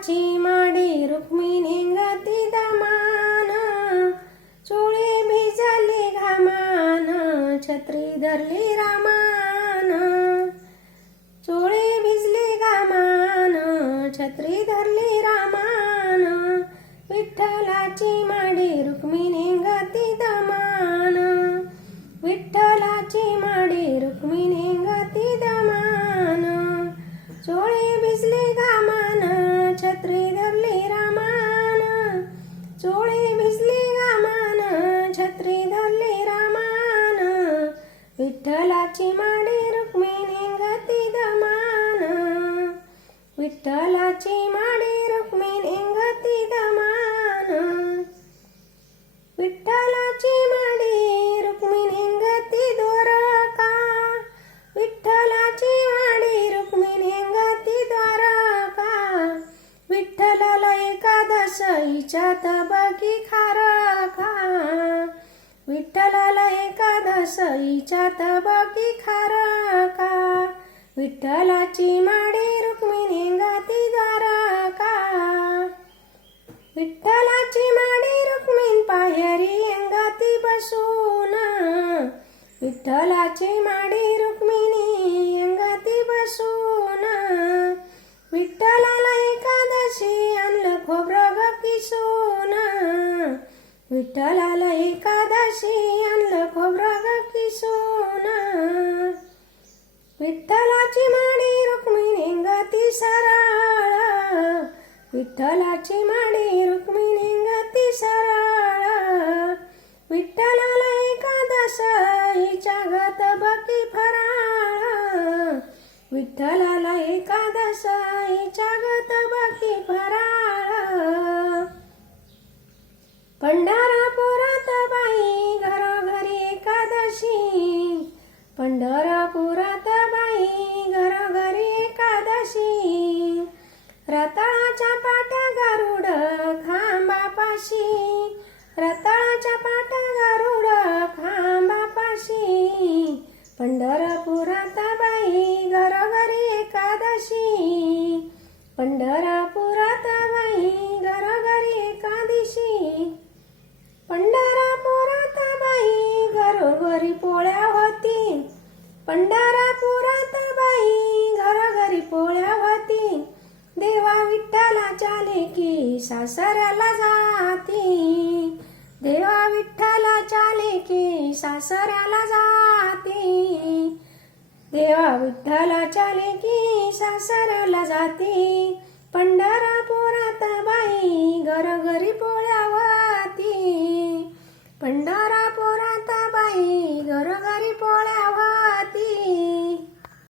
विठ्ठलाची माडी रुक्मिणी गती दमान, चोळी भिजली घामान, छत्री धरली रामान, चोळी भिजली घामान, छत्री धरली रामान, विठ्ठलाची माडी रुक्मिणी गती दमान, विठ्ठलाची माडी रुक्मिणी गती दमान, चोळी भिजली घामान, छत्री धरली रामान, चोळी भिजली घामान, छत्री धरली रामान, विठ्ठलाची माडी रुक्मिणी गती दमान, विठ्ठलाची माडी रुक्मिणी गती दमान, विठ्ठलाची माडी रुक्मिणी गती द्वारका, विठ्ठलाची माडी रुक्मिणी गती द्वारका, विठ्ठलाला एकादशीच्यात बगी खारका, विठ्ठलाला एकादशीच्यात बगी खारका, विठ्ठलाची माडी रुक्मिणी गती द्वारका, विठ्ठलाची माडी रुक्मिणी पायरी अंगाती बसून, विठ्ठलाची माडी रुक्मिणी अंगाती बसून, विठ्ठलाला एकादशी आणलं खोबरं ग किसून, विठ्ठलाला एकादशी आणलं खोबरं ग किसून, विठ्ठलाची माडी रुक्मिणी गती सरळ, विठ्ठलाची माडी रुक्मिणी गती सरळ, विठ्ठलाला एकादशीच्या गत बकी फराळ, विठ्ठलाला एकादशीच्या गत बकी फराळ, पंढरपुरात बाई घरोघरी एकादशी, पंढरपुरात बाई घरोघरी एकादशी, रताळाच्या पाट्या गरुड खांबापाशी, रताळाच्या पाट्या गरुड खांबापाशी, पंढरपुरात बाई घरोघरी एकादशी, पंढरपुरात बाई घरोघरी एकादशी, पंढरपुरात बाई घरोघरी पोळ्या होती, पंढरपुरात बाई घरोघरी पोळ्या होती, देवा विठ्ठलाच्या लेकी सासऱ्याला जाती, देवा विठ्ठलाच्या लेकी सासऱ्याला जाती, देवा विठ्ठलाच्या लेकी सासऱ्याला जाती, पंढरपुरात बाई घरोघरी पोळ्या होती, पंढरपुरात बाई घरोघरी